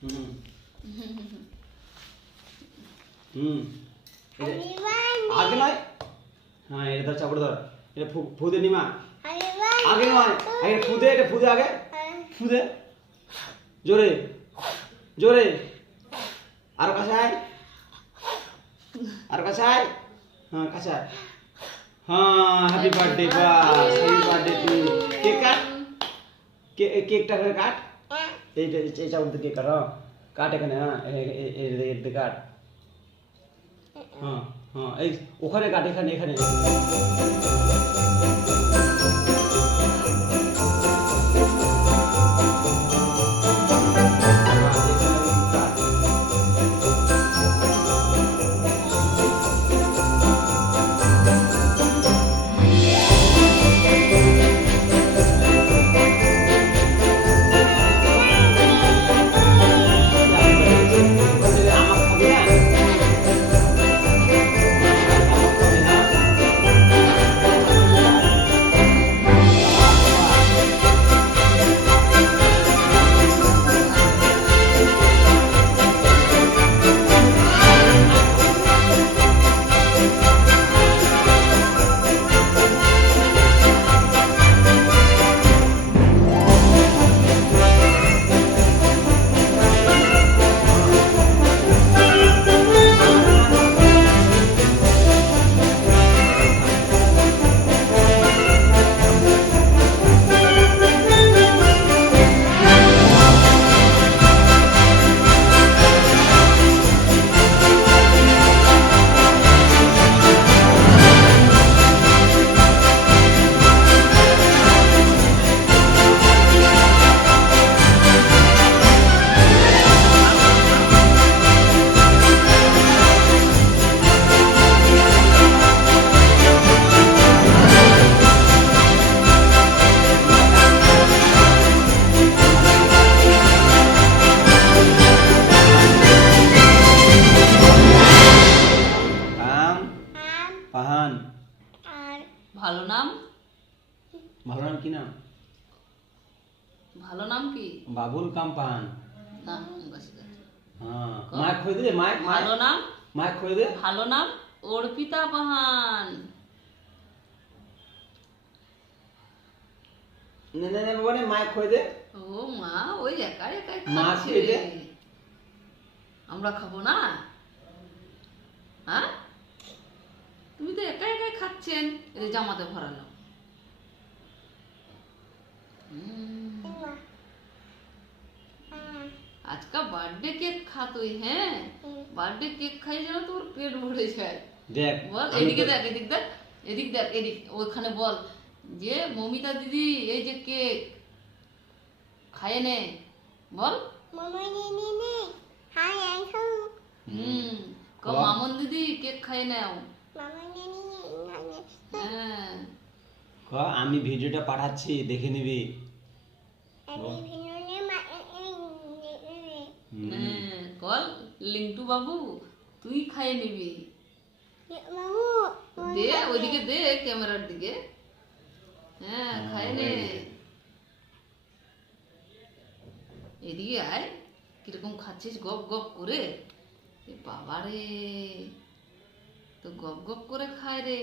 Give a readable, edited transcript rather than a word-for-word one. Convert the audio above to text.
হুম হুম আগে নয়। হ্যাঁ এটা ধর চাপড় ধর, এটা ফুদে নিমা আগে নয়, আগে ফুদে, এটা ফুদে আগে, ফুদে জোরে জোরে, আরো কাছে আয়, আরো কাছে আয়, হ্যাঁ কাছে আয়। হ্যাঁ happy birthday, bus happy birthday to. Cake cut, কেকটা করে কাট, এইটা এই চাপড় দিয়ে কেক কাট, হ্যাঁ কাট এখানে, হ্যাঁ এই কাট, হ্যাঁ হ্যাঁ এই ওখানে কাট, এখানে এখানে। পাহান, ভালো নাম, ভালো নাম কি নাম? ভালো নাম কি? বাবুল কাম পাহান। না বাস বাস। হ্যাঁ মাইক খোল দে, মাইক ভালো নাম, মাইক খোল দে। ভালো নাম অর্পিতা পাহান। নে নে নে বাবা নে, মাইক খোল দে। ও মা ওই একাই একাই মা খাচ্ছে। খেয়ে দে। আমরা খাবো না? হ্যাঁ তুমি তো একাই একাই খাচ্ছেন, এই জামাতে ভরালো। আজকা বার্থডে কেক খা তুই, হ্যাঁ বার্থডে কেক খাই যেন তোর পেট ভরে যায়। দেখ বল এদিকে দেখ, এদিক দেখ, এদিক দেখ, এদিক ওখানে বল যে মমিতা দিদি এই যে কেক খায় নে, বল। মামন দিদি কেক খাই নাও। হ্যাঁ আমি ভিডিওটা পাঠাচ্ছি, দেখে নিবি। হ্যাঁ কল লিন্টু বাবু তুই খাইয়ে নিবি, দে ওইদিকে দে ক্যামেরার দিকে, হ্যাঁ খাই নে। এদিকে আয়, কিরকম খাচ্ছিস গপ গপ করে, বাবা রে তো গপ গপ করে খায় রে।